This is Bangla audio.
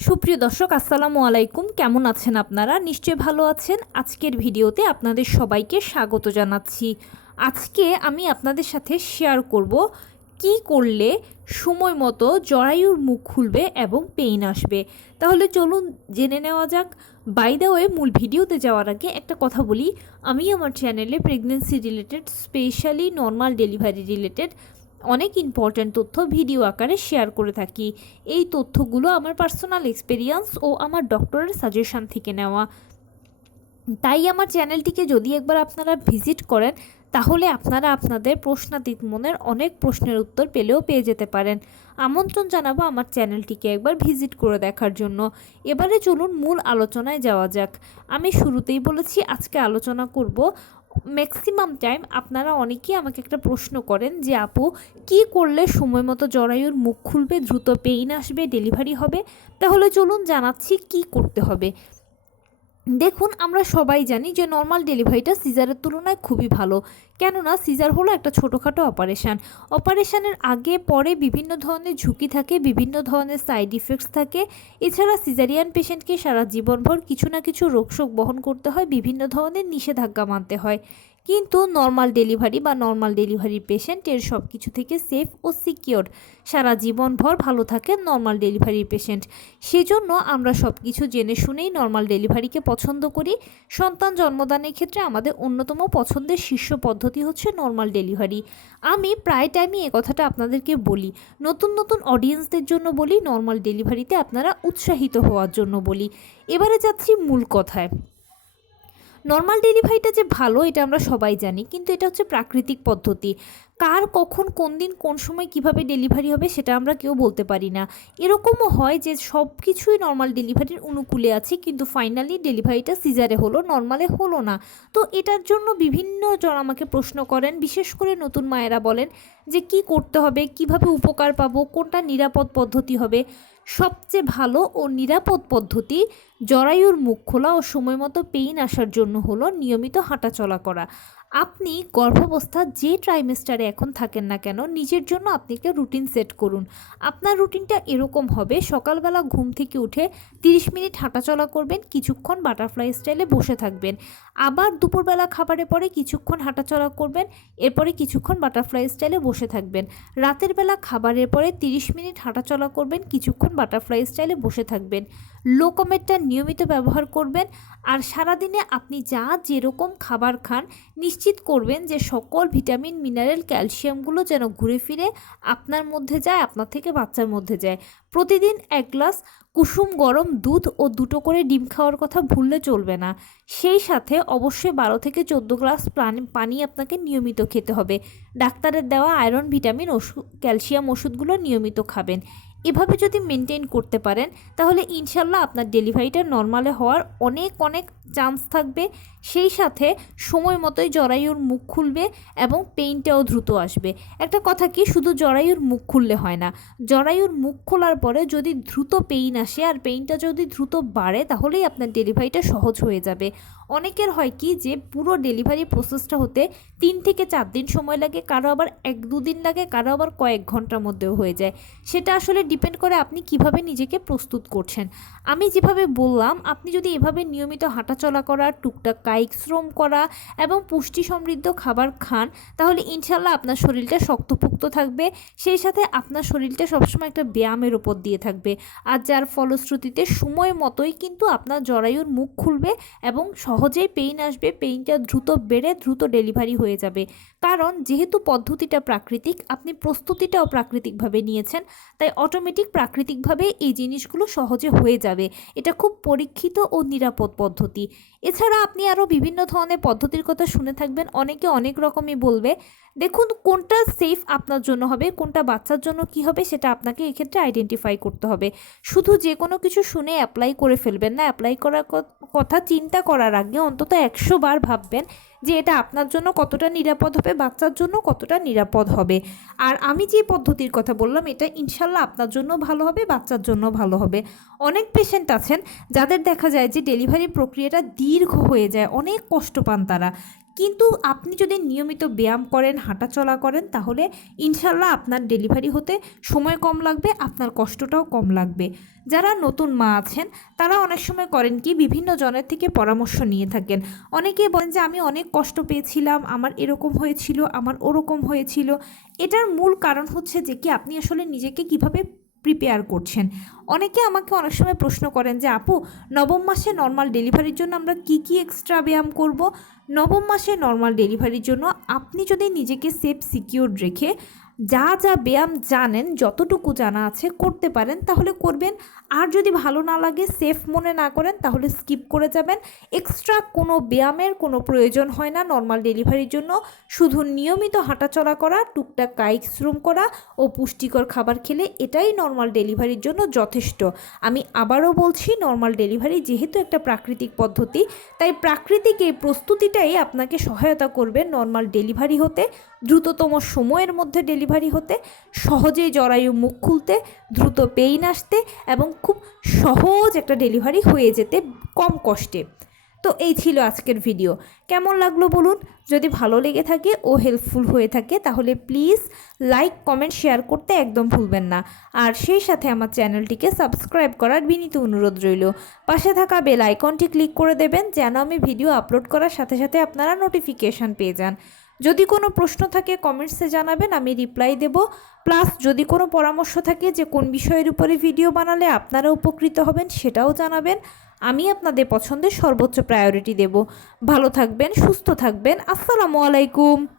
সুপ্রিয় দর্শক আসসালামু আলাইকুম, কেমন আছেন আপনারা? নিশ্চয়ই ভালো আছেন। আজকের ভিডিওতে আপনাদের সবাইকে স্বাগত জানাচ্ছি। আজকে আমি আপনাদের সাথে শেয়ার করব কি করলে সময় মতো জরায়ুর মুখ খুলবে এবং পেইন আসবে। তাহলে চলুন জেনে নেওয়া যাক। বাই দ্য ওয়ে, মূল ভিডিওতে যাওয়ার আগে একটা কথা বলি, আমি আমার চ্যানেলে pregnancy related, specially normal delivery related অনেক ইম্পর্ট্যান্ট তথ্য ভিডিও আকারে শেয়ার করে থাকি। এই তথ্যগুলো আমার পার্সোনাল এক্সপেরিয়েন্স ও আমার ডক্টরের সাজেশন থেকে নেওয়া। তাই আমার চ্যানেলটিকে যদি একবার আপনারা ভিজিট করেন, তাহলে আপনারা আপনাদের প্রশ্নাতীত মনের অনেক প্রশ্নের উত্তর পেয়ে যেতে পারেন। আমন্ত্রণ জানাবো আমার চ্যানেলটিকে একবার ভিজিট করে দেখার জন্য। এবারে চলুন মূল আলোচনায় যাওয়া যাক। আমি শুরুতেই বলেছি আজকে আলোচনা করব, ম্যাক্সিমাম টাইম আপনারা অনেকেই আমাকে একটা প্রশ্ন করেন যে আপু, কি করলে সময় মতো জরায়ুর মুখ খুলবে, দ্রুত পেইন আসবে, ডেলিভারি হবে? তাহলে চলুন জানাচ্ছি কি করতে হবে। দেখুন, আমরা সবাই জানি যে নর্মাল ডেলিভারিটা সিজারের তুলনায় খুবই ভালো। কেননা সিজার হলো একটা ছোটোখাটো অপারেশানের আগে পরে বিভিন্ন ধরনের ঝুঁকি থাকে, বিভিন্ন ধরনের সাইড ইফেক্টস থাকে। এছাড়া সিজারিয়ান পেশেন্টকে সারা জীবনভর কিছু না কিছু রোগশোক বহন করতে হয়, বিভিন্ন ধরনের নিষেধাজ্ঞা মানতে হয়। কিন্তু নর্মাল ডেলিভারির পেশেন্ট এর সব কিছু থেকে সেফ ও সিকিওর, সারা জীবনভর ভালো থাকে নর্মাল ডেলিভারির পেশেন্ট। সেজন্য আমরা সব কিছু জেনে শুনেই নর্মাল ডেলিভারিকে পছন্দ করি। সন্তান জন্মদানের ক্ষেত্রে আমাদের অন্যতম পছন্দের শীর্ষ পদ্ধতি হচ্ছে নর্মাল ডেলিভারি। আমি প্রায় টাইমই এ কথাটা আপনাদেরকে বলি, নতুন নতুন অডিয়েন্সদের জন্য বলি, নর্মাল ডেলিভারিতে আপনারা উৎসাহিত হওয়ার জন্য বলি। এবারে যাচ্ছি মূল কথায়। নর্মাল ডেলিভারিটা যে ভালো এটা আমরা সবাই জানি, কিন্তু এটা হচ্ছে প্রাকৃতিক পদ্ধতি। কার কখন কোন দিন কোন সময় কিভাবে ডেলিভারি হবে সেটা আমরা কেউ বলতে পারি না। এরকমও হয় যে সব কিছুই নর্মাল ডেলিভারির অনুকূলে আছে, কিন্তু ফাইনালি ডেলিভারিটা সিজারে হলো, নর্মালে হলো না। তো এটার জন্য বিভিন্ন জন আমাকে প্রশ্ন করেন, বিশেষ করে নতুন মায়েরা বলেন যে কি করতে হবে, কিভাবে উপকার পাবো, কোনটা নিরাপদ পদ্ধতি হবে। সবচেয়ে ভালো ও নিরাপদ পদ্ধতি জরায়ুর মুখ খোলা ও সময় মতো পেইন আসার জন্য হলো নিয়মিত হাঁটাচলা করা। আপনি গর্ভাবস্থা যে ট্রাইমেস্টারে এখন থাকেন না কেন, নিজের জন্য আপনি একটা রুটিন সেট করুন। আপনার রুটিনটা এরকম হবে, সকালবেলা ঘুম থেকে উঠে 30 মিনিট হাঁটাচলা করবেন, কিছুক্ষণ বাটারফ্লাই স্টাইলে বসে থাকবেন। আবার দুপুরবেলা খাবারের পরে কিছুক্ষণ হাঁটাচলা করবেন, এরপরে কিছুক্ষণ বাটারফ্লাই স্টাইলে বসে থাকবেন। রাতের বেলা খাবারের পরে 30 মিনিট হাঁটাচলা করবেন, কিছুক্ষণ বাটারফ্লাই স্টাইলে বসে থাকবেন। লোকোমেটটা নিয়মিত ব্যবহার করবেন। আর সারাদিনে আপনি যেরকম খাবার খান, নিশ্চিত করবেন যে সকল ভিটামিন, মিনারেল, ক্যালসিয়ামগুলো যেন ঘুরে ফিরে আপনার মধ্যে যায়, আপনার থেকে বাচ্চার মধ্যে যায়। প্রতিদিন 1 গ্লাস কুসুম গরম দুধ ও 2টো করে ডিম খাওয়ার কথা ভুললে চলবে না। সেই সাথে অবশ্যই 12 থেকে 14 গ্লাস পানি আপনাকে নিয়মিত খেতে হবে। ডাক্তারের দেওয়া আয়রন, ভিটামিন, ক্যালসিয়াম ওষুধগুলো নিয়মিত খাবেন। এভাবে যদি মেনটেন করতে পারেন, তাহলে ইনশাল্লাহ আপনার ডেলিভারিটা নর্মালে হওয়ার অনেক অনেক চান্স থাকবে। সেই সাথে সময় মতোই জরায়ুর মুখ খুলবে এবং পেইনটাও দ্রুত আসবে। একটা কথা কি, শুধু জরায়ুর মুখ খুললে হয় না, জরায়ুর মুখ খোলার পরে যদি দ্রুত পেইন আসে আর পেইনটা যদি দ্রুত বাড়ে, তাহলেই আপনার ডেলিভারিটা সহজ হয়ে যাবে। অনেকের হয় কি যে পুরো ডেলিভারি প্রসেসটা হতে 3 থেকে 4 দিন সময় লাগে, কারো আবার 1-2 দিন লাগে, কারো আবার কয়েক ঘন্টার মধ্যেও হয়ে যায়। সেটা আসলে ডিপেন্ড করে আপনি কিভাবে নিজেকে প্রস্তুত করছেন। আমি যেভাবে বললাম, আপনি যদি এভাবে নিয়মিত হাঁটাচলা করা, টুকটাক কায়িক শ্রম করা এবং পুষ্টি সমৃদ্ধ খাবার খান, তাহলে ইনশাল্লাহ আপনার শরীরটা শক্তপোক্ত থাকবে। সেই সাথে আপনার শরীরটা সবসময় একটা ব্যায়ামের উপর দিয়ে থাকবে, আর যার ফলশ্রুতিতে সময় মতোই কিন্তু আপনার জরায়ুর মুখ খুলবে এবং সহজেই পেইন আসবে। পেইনটা দ্রুত বেড়ে দ্রুত ডেলিভারি হয়ে যাবে। কারণ যেহেতু পদ্ধতিটা প্রাকৃতিক, আপনি প্রস্তুতিটাও প্রাকৃতিকভাবে নিয়েছেন, তাই অটোমেটিক প্রাকৃতিকভাবে এই জিনিসগুলো সহজে হয়ে যাবে। এটা খুব পরীক্ষিত ও নিরাপদ পদ্ধতি। এছাড়া আপনি আরও বিভিন্ন ধরনের পদ্ধতির কথা শুনে থাকবেন, অনেকে অনেক রকমই বলবে। দেখুন, কোনটা সেফ আপনার জন্য হবে, কোনটা বাচ্চার জন্য কি হবে, সেটা আপনাকে এক্ষেত্রে আইডেন্টিফাই করতে হবে। শুধু যে কোনো কিছু শুনে অ্যাপ্লাই করে ফেলবেন না। অ্যাপ্লাই করার কথা চিন্তা করার আগে অন্তত 100 বার ভাববেন যে এটা আপনার জন্য কতটা নিরাপদ হবে, বাচ্চার জন্য কতটা নিরাপদ হবে। আর আমি যে পদ্ধতির কথা বললাম, এটা ইনশাল্লাহ আপনার জন্য ভালো হবে, বাচ্চার জন্য ভালো হবে। অনেক পেশেন্ট আছেন যাদের দেখা যায় যে ডেলিভারি প্রক্রিয়াটা দীর্ঘ হয়ে যায়, অনেক কষ্ট পান তারা। কিন্তু আপনি যদি নিয়মিত ব্যায়াম করেন, হাঁটাচলা করেন, তাহলে ইনশাল্লাহ আপনার ডেলিভারি হতে সময় কম লাগবে, আপনার কষ্টটাও কম লাগবে। যারা নতুন মা আছেন তারা অনেক সময় করেন কি, বিভিন্ন জনের থেকে পরামর্শ নিয়ে থাকেন। অনেকেই বলেন যে আমি অনেক কষ্ট পেয়েছিলাম, আমার এরকম হয়েছিল, আমার ওরকম হয়েছিল। এটার মূল কারণ হচ্ছে যে কি, আপনি আসলে নিজেকে কিভাবে প্রিপেয়ার করছেন। অনেকে আমাকে অনেক সময় প্রশ্ন করেন যে আপু, নবম মাসে নর্মাল ডেলিভারির জন্য আমরা কি এক্সট্রা ব্যায়াম করব। নবম মাসে নর্মাল ডেলিভারির জন্য আপনি যদি নিজেকে সেফ সিকিউর রেখে যা ব্যায়াম জানেন, যতটুকু জানা আছে করতে পারেন তাহলে করবেন। আর যদি ভালো না লাগে, সেফ মনে না করেন, তাহলে স্কিপ করে যাবেন। এক্সট্রা কোনো ব্যায়ামের কোনো প্রয়োজন হয় না নর্মাল ডেলিভারির জন্য। শুধু নিয়মিত হাঁটাচলা করা, টুকটাক কায়িক শ্রম করা ও পুষ্টিকর খাবার খেলে এটাই নর্মাল ডেলিভারির জন্য যথেষ্ট। আমি আবারও বলছি, নর্মাল ডেলিভারি যেহেতু একটা প্রাকৃতিক পদ্ধতি, তাই প্রাকৃতিক এই প্রস্তুতিটাই আপনাকে সহায়তা করবে নর্মাল ডেলিভারি হতে, দ্রুততম সময়ের মধ্যে ডেলিভারি হতে, সহজেই জরায়ু মুখ খুলতে, দ্রুত পেইন আসতে এবং খুব সহজ একটা ডেলিভারি হয়ে যেতে কম কষ্টে। তো এই ছিল আজকের ভিডিও। কেমন লাগলো বলুন। যদি ভালো লেগে থাকে ও হেল্পফুল হয়ে থাকে তাহলে প্লিজ লাইক, কমেন্ট, শেয়ার করতে একদম ভুলবেন না। আর সেই সাথে আমার চ্যানেলটিকে সাবস্ক্রাইব করার বিনীত অনুরোধ রইল। পাশে থাকা বেল আইকনটি ক্লিক করে দেবেন যেন আমি ভিডিও আপলোড করার সাথে সাথে আপনারা নোটিফিকেশান পেয়ে যান। যদি কোনো প্রশ্ন থাকে কমেন্টসে জানাবেন, আমি রিপ্লাই দেব। প্লাস যদি কোনো পরামর্শ থাকে যে কোন বিষয়ের উপরে ভিডিও বানালে আপনারা উপকৃত হবেন, সেটাও জানাবেন। আমি আপনাদের পছন্দের সর্বোচ্চ প্রায়োরিটি দেব। ভালো থাকবেন, সুস্থ থাকবেন। আসসালামু আলাইকুম।